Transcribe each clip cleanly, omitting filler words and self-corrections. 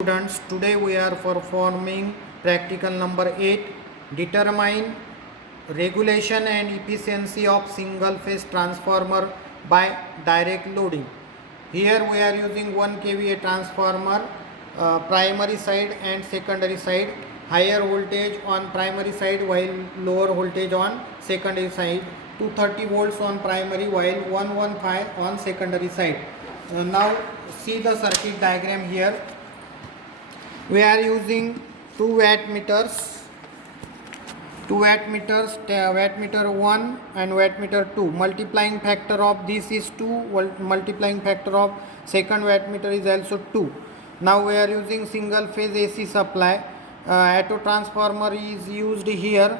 Students, today we are performing practical number 8. Determine regulation and efficiency of single phase transformer by direct loading. Here we are using 1 kVA transformer, primary side and secondary side, higher voltage on primary side while lower voltage on secondary side, 230 volts on primary while 115 on secondary side. Now see the circuit diagram here. We are using two wattmeters, wattmeter 1 and wattmeter 2. Multiplying factor of this is 2, multiplying factor of second wattmeter is also 2. Now we are using single phase AC supply. Auto transformer is used here.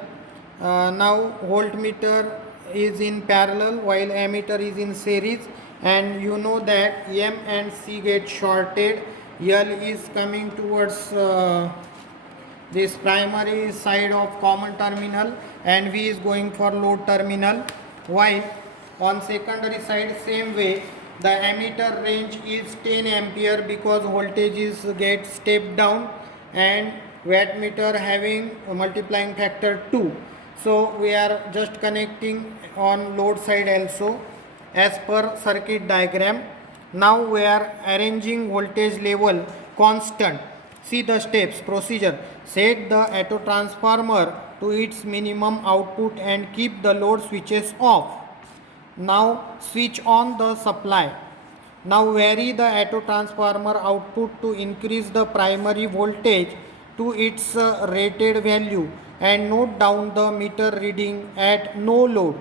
Now voltmeter is in parallel while ammeter is in series, and you know that M and C get shorted. L is coming towards this primary side of common terminal and V is going for load terminal, while on secondary side same way the ammeter range is 10 ampere because voltage is get stepped down, and wattmeter having a multiplying factor 2. So we are just connecting on load side also as per circuit diagram. Now we are arranging voltage level constant. See the steps. Procedure: set the auto transformer to its minimum output and keep the load switches off. Now switch on the supply. Now vary the auto transformer output to increase the primary voltage to its rated value, and note down the meter reading at no load.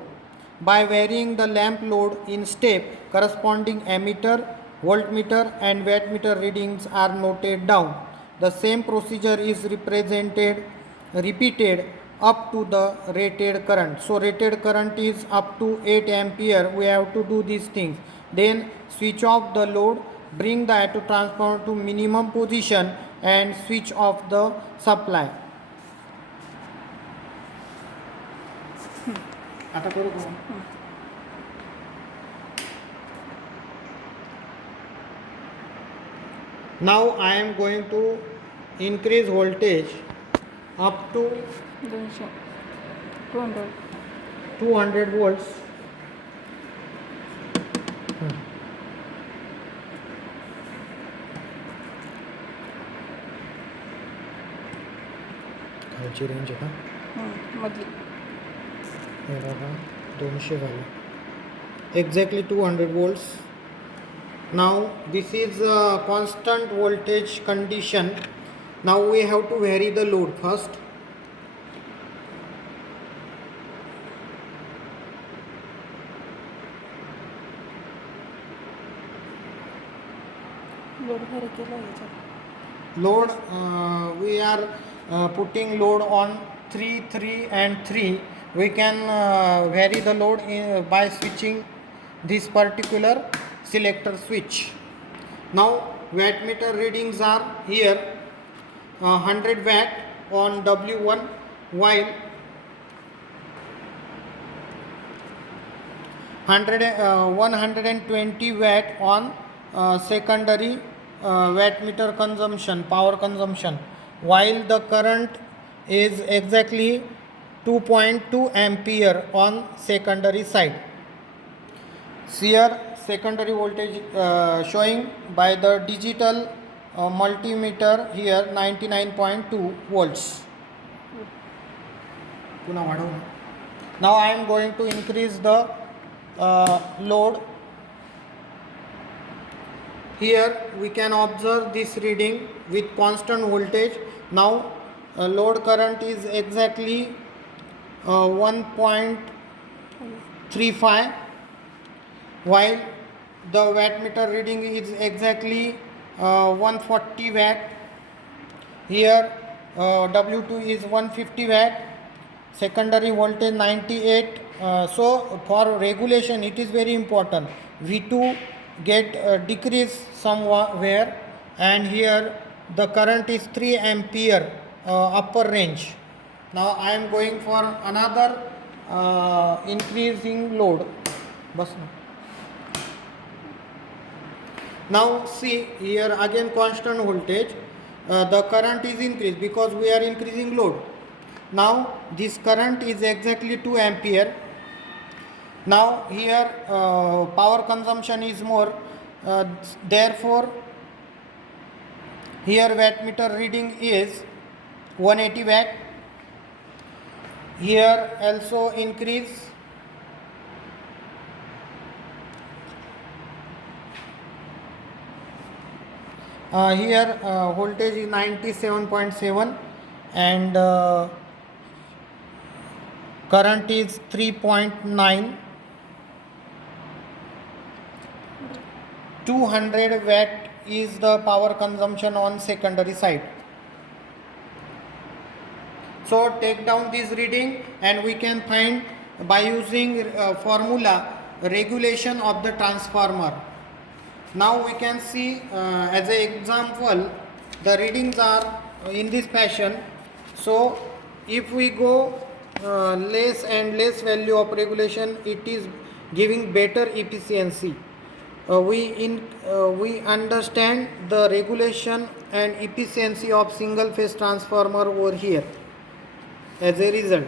By varying the lamp load in step, corresponding ammeter, voltmeter and wattmeter readings are noted down. The same procedure is repeated up to the rated current. So rated current is up to 8 ampere. We have to do these things. Then switch off the load, bring the auto transformer to minimum position and switch off the supply. आता करू का? Now I am going to increase voltage up to 200 volts. खालची range आहे का मधली? हे बघा 200 झालं. Exactly 200 volts. Now this is a constant voltage condition. Now we have to vary the load first. Load we are putting load on 3, 3 and 3. We can vary the load by switching this particular selector switch. Now wattmeter readings are here, 100 watt on W1 while 120 watt on secondary wattmeter consumption, power consumption, while the current is exactly 2.2 ampere on secondary side. Here secondary voltage showing by the digital multimeter here 99.2 volts. Now I am going to increase the load. Here we can observe this reading with constant voltage. Now load current is exactly 1.35, while the wattmeter reading is exactly 140 watt. Here W2 is 150 watt, secondary voltage 98. So for regulation it is very important. V2 get decrease somewhere, and here the current is 3 ampere upper range. Now I am going for another increasing load. Now see here again constant voltage. the current is increased because we are increasing load. Now this current is exactly 2 ampere. Now here power consumption is more, therefore here wattmeter reading is 180 watt. Here also increase. Here voltage is 97.7 and current is 3.9. 200 watt is the power consumption on secondary side. So take down this reading and we can find by using formula regulation of the transformer. Now we can see as an example the readings are in this fashion. So if we go less and less value of regulation, it is giving better efficiency. We understand the regulation and efficiency of single phase transformer over here as a result.